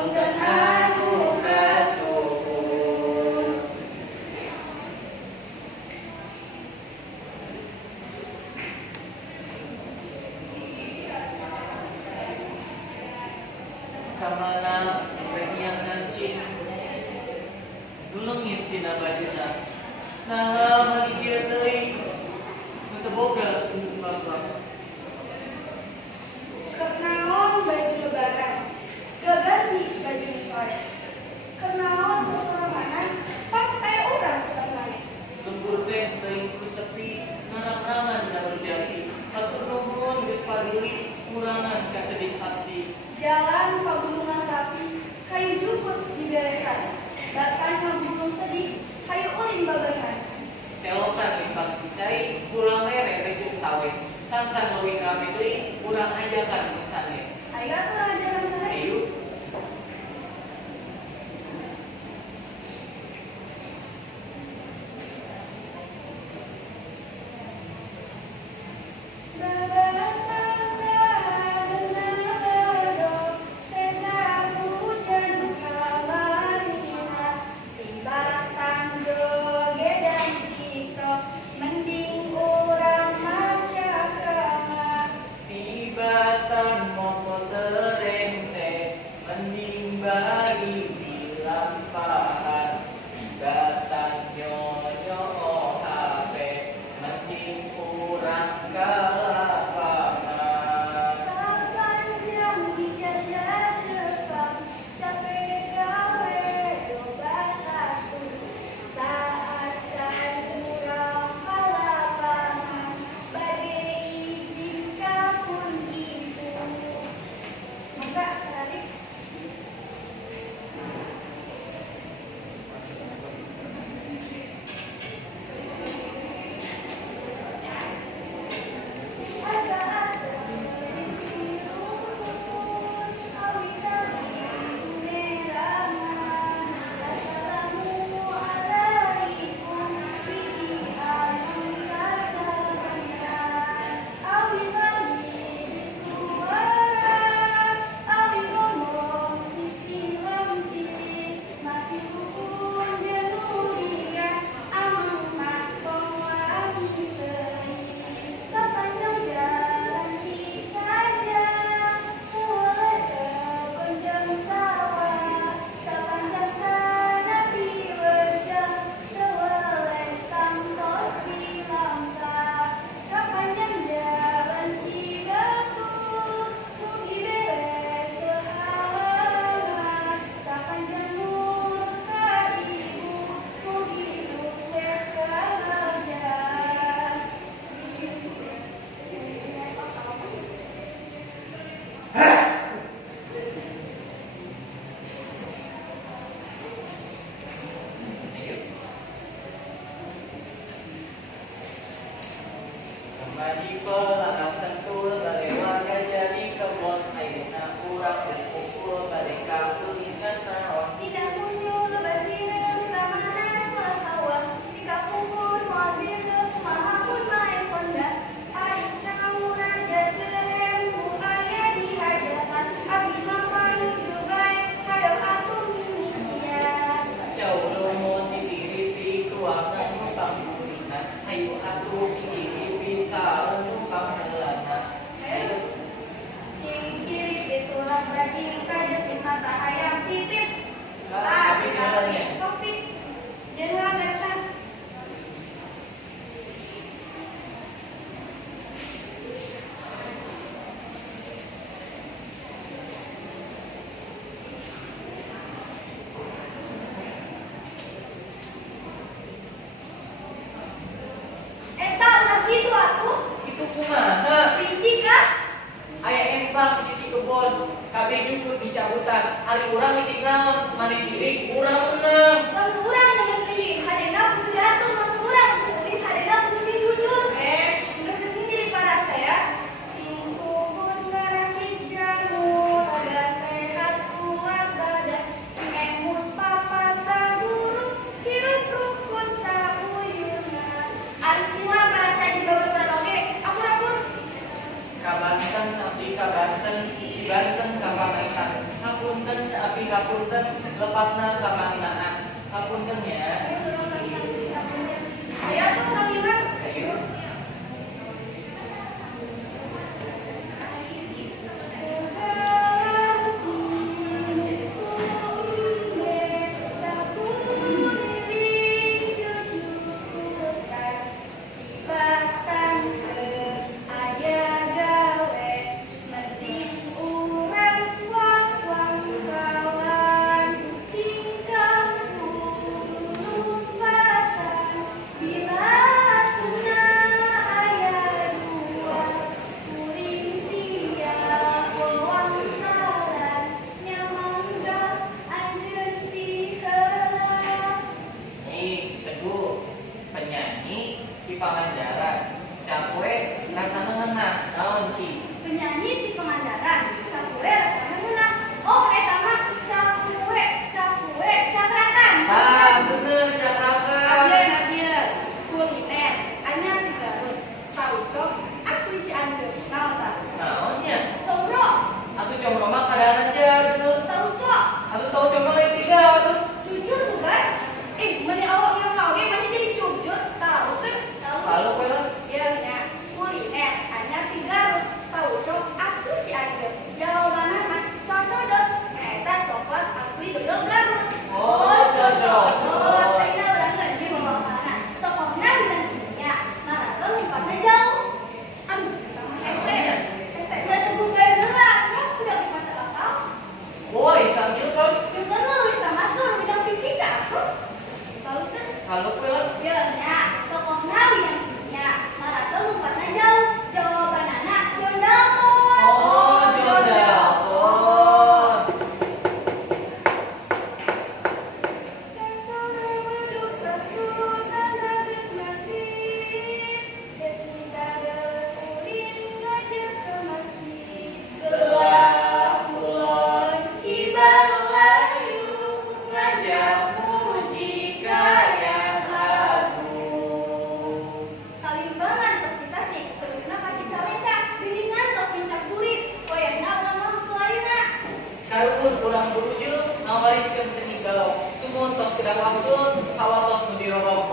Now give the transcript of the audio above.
Punten anu kasuhun. Kamana yang ngancing dulengit dina bajuna nah manikir teuing teu boga bapak. Kenaon baju lebaran, gaganti baju sore. Kenaon sesorangan, pakai urang setengah. Lembur teh teuing ku sepi nanak-nanan da rejeki hatur nuhun geus parili kurangan kasedih hati. Jalan pagulungan rapi, kayu jukut diberesan. Bahkan ngagulung sedih, kayu ulin babahan. Selokan impas kucai kurang mere rejung tawes santan leuwih rame teuing kurang ajakan ku sanes. Ayo atuh ajaran sana. Ayo tibatan mongko terengse mending bari di lampahan tibatan nyonyo HP mending kurang kalapangan. Sepanjang dijajah Jepang, capek gawe dobat aku. Saat cai kurang kalapangan, badai izin kapun ibu. Maka tarik. Sepanjang jalan Cikajang, konjang sawah, sepanjang tanah diwejang, teweleh kantos dilangka. Sepanjang jalan Cigatung, mugi beres kehalangan. Sepanjang nur ka ibu, mugi sukses kerajaan. Kembali pelanggan sentul balewa jadi kebon ayeuna urang geus kumpul bade kakulingan naon. Tidak muncul basireun ka mana kula sawah, di kapungkur moal bileuh kumaha pun maen sonda. Ari campuran jacerembu aya di hajatan, abdi mah panuju bae hayang atuh mimitian. Jauh lumut ditiripi tuangan numpang kuningan hayu atuh ciciki pizza numpang heulana. Ayo, sing kiri pitulah daging kajetin mata hayang sipit. Abi jalannya. Sopi, jenderal lesan. Eta ulah gitu atuh. Itu kumaha? Licik kah? Aya empang di sisi kebon, kabeh jukut di cabutan. Ari urang licik naon? Mane sirik urang menang. Lamun urang nu leuwih hadena kudu diatur, lamun urang nu leuwih hadena kudu sing jujur. Geus jeung diri para saya. Sing subur ngaracik janur, ada sehat kuat badan. Sing emut papat guru, hirup rukun sauyuna. Ari simula para saya di babaturan oge, akur-akur. Ka Banten abdi ka Banten, di Banten ka Panaitan. Hapunten api hapunten lepatna kamangnaan. Hapunten ya. Ayo tuh Kang Iwan. Ayo. Penyanyi di Pangandaran, cakwe rasana ngeunah, naon Ci? Penyanyi di Pangandaran, cakwe rasana ngeunah. Oh, eta mah cakwe cakratan. Ah, bener cakrakan. Abieun kuliner anyar di Garut. Tauco asli Cianjur. Naon tah? Naonnya? Combro, Atuh coba mah kadang jadul. tauco. Atuh tahu coba lain tiga tuh. Jujur sugan. Meni awak ngau ge meni jadi jujur. Tahu teh? Tahu. Kalau kowe lah. Ieu nya kuliner anyar di Garut. Tauco asli Cianjur. Jawabanna mah cocodot. Eta coklat asli dodol Garut. Oh, cocodot. Aina urang ngeunji wawasanana. Tokohna bidang kimia. Marasa lumpatna jauh. Aduh, hese. Hese teguh bae heula. Ya udah mata bakal. Woi, sambil kan. Juga lu kita masuk bidang fisika. Tahu teh? Kalau kowe lah. Ieu nya tokohna bidang kimia. Marasa lumpatna jauh. Jawabanana John Dalton. Oh, John Dalton. Kalimbangan tos kita sih, terusna ka Cicalengka, geuningan tos mencak kurit, koyana ulang mah suarina. Karun kurang berujuk ngawariskeun seni galau. Sumun tos kedah langsung, hawa tos nu dirorog